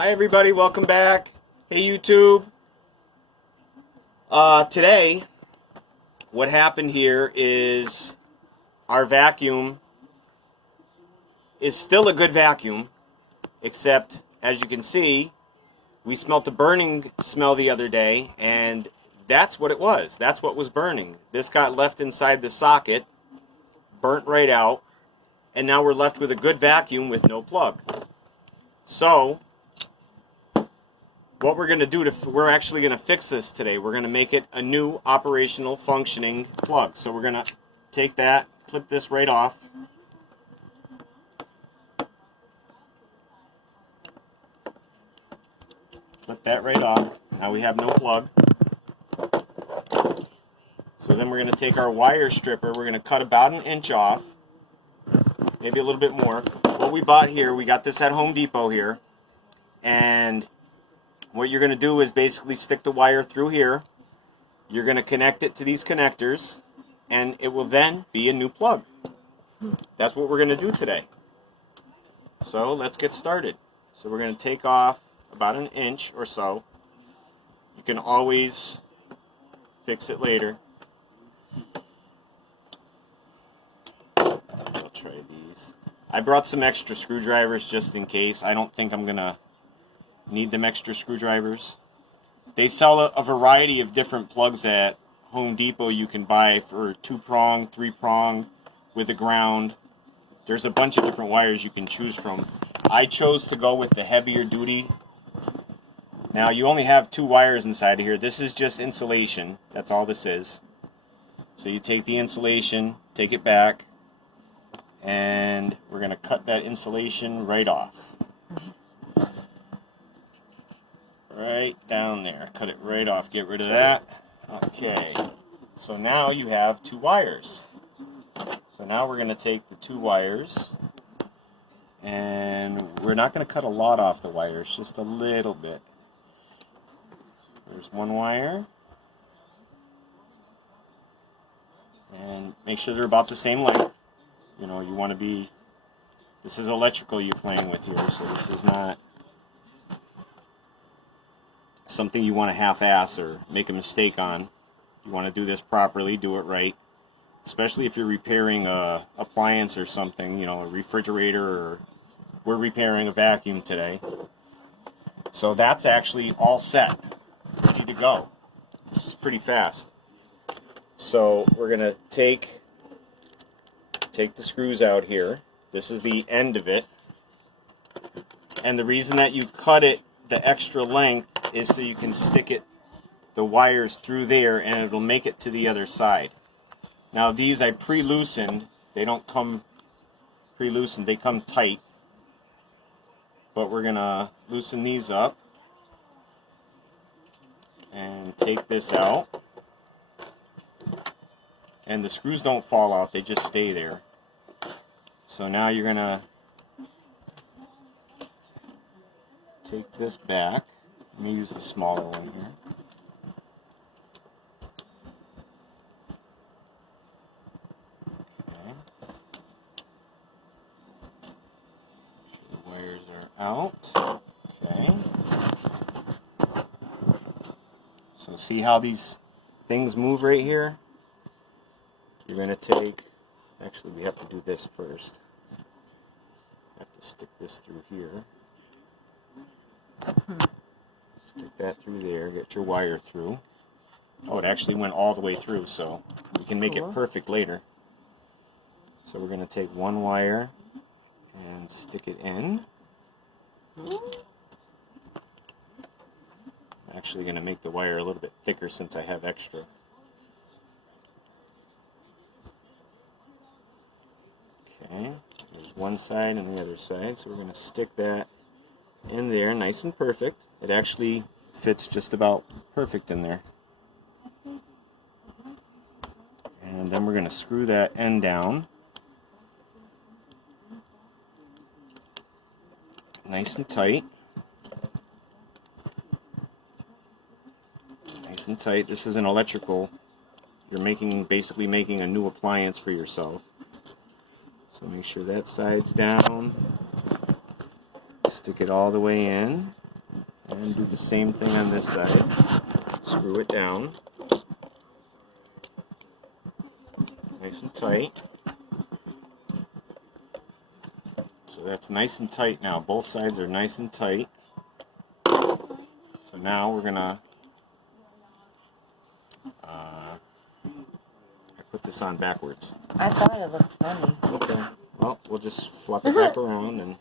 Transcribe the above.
Hi everybody, welcome back. Hey YouTube. Today, what happened here is our vacuum is still a good vacuum, except as you can see, we smelt a burning smell the other day, and that's what it was. That's what was burning. This got left inside the socket, burnt right out, and now we're left with a good vacuum with no plug. So, what we're going to do, we're actually going to fix this today. We're going to make it a new operational functioning plug. So we're going to take that, clip this right off. Clip that right off. Now we have no plug. So then we're going to take our wire stripper. We're going to cut about an inch off, maybe a little bit more. What we bought here, we got this at Home Depot here. And what you're going to do is basically stick the wire through here. You're going to connect it to these connectors, and it will then be a new plug. That's what we're going to do today. So let's get started. So we're going to take off about an inch or so. You can always fix it later. I'll try these. I brought some extra screwdrivers just in case. I don't think I'm going to need them extra screwdrivers. They sell a variety of different plugs at Home Depot you can buy for 2-prong, 3-prong, with a ground. There's a bunch of different wires you can choose from. I chose to go with the heavier duty. Now you only have 2 wires inside of here. This is just insulation. That's all this is. So you take the insulation, take it back, and we're going to cut that insulation right off. Right down there. Cut it right off. Get rid of that. Okay. So now you have 2 wires. So now we're going to take the 2 wires, and we're not going to cut a lot off the wires, just a little bit. There's 1 wire. And make sure they're about the same length. You know, you want to be... This is electrical you're playing with here, so this is not something you want to half-ass or make a mistake on. You want to do this properly, do it right. Especially if you're repairing a appliance or something, you know, a refrigerator, or we're repairing a vacuum today. So that's actually all set, ready to go. This is pretty fast. So we're going to take the screws out here. This is the end of it. And the reason that you cut it the extra length is so you can stick the wires through there, and it'll make it to the other side. Now these I pre-loosened. They don't come pre-loosened, they come tight. But we're gonna loosen these up and take this out. And the screws don't fall out, they just stay there. So now you're gonna take this back. Let me use the smaller one here. Okay. The wires are out. Okay. So see how these things move right here? You're going to take... Actually, we have to do this first. I have to stick this through here. Stick that through there, get your wire through. Oh, it actually went all the way through, so we can make it perfect later. So we're going to take 1 wire and stick it in. I'm actually going to make the wire a little bit thicker since I have extra. Okay, there's one side and the other side, so we're going to stick that in there, nice and perfect. It actually fits just about perfect in there. And then we're going to screw that end down. Nice and tight. Nice and tight. This is an electrical. You're basically making a new appliance for yourself. So make sure that side's down. Stick it all the way in. And do the same thing on this side. Screw it down. Nice and tight. So that's nice and tight now. Both sides are nice and tight. So now we're gonna I put this on backwards. I thought it looked funny. Okay. Well, we'll just flop it back around and